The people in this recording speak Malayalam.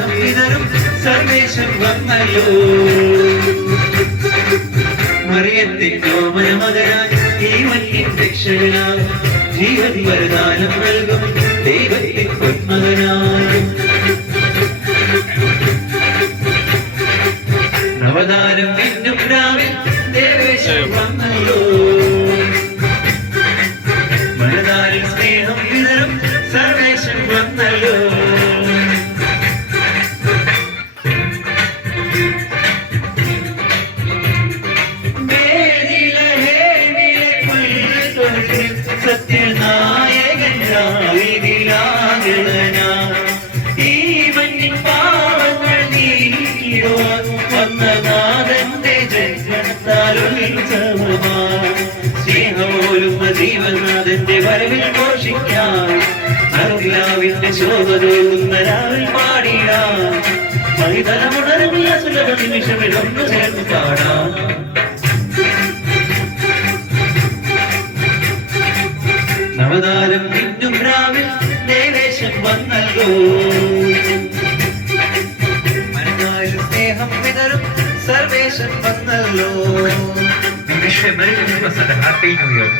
സ്നേഹം വിതറും സർവേശ്വരൻ വന്നല്ലോ. മറിയത്തിൻ ഓമനമകനായി ഈ മണ്ണിൻ രക്ഷകനായി ജീവൻ വരദാനം നൽകും ദൈവത്തിൻ പൊന്മകനായി. അവതാരം പിന്നും രാവിൽ ദേവേശൻ വന്നല്ലോ. മനതാരിൽ സ്നേഹം വിതറും സർവേശൻ വന്നല്ലോ. സത്യനായകൻ ഈ മണ്ണിൻ പാവങ്ങൾ നീക്കിടുവാൻ വന്ന നാഥന്റെ ജന്മത്താൽ സ്നേഹമോലുന്ന ജീവനാഥന്റെ വരവിൽ ഘോഷിക്കാൻ അറിവിന്റെ ശോഭ തോന്നുന്ന രാവിൽ പാടിടാം. മഹിതലമുണർന്നിയ സുലഭ നിമിഷമിടൊന്നു ചേർന്ന് പാടാം. അവതാരം പിന്നും രാവിൽ ദേവേശൻ വന്നല്ലോ. മനതാരിൽ സ്നേഹം വിതറും സർവേശൻ വന്നല്ലോ. We wish you a Merry Christmas and a Happy New Year.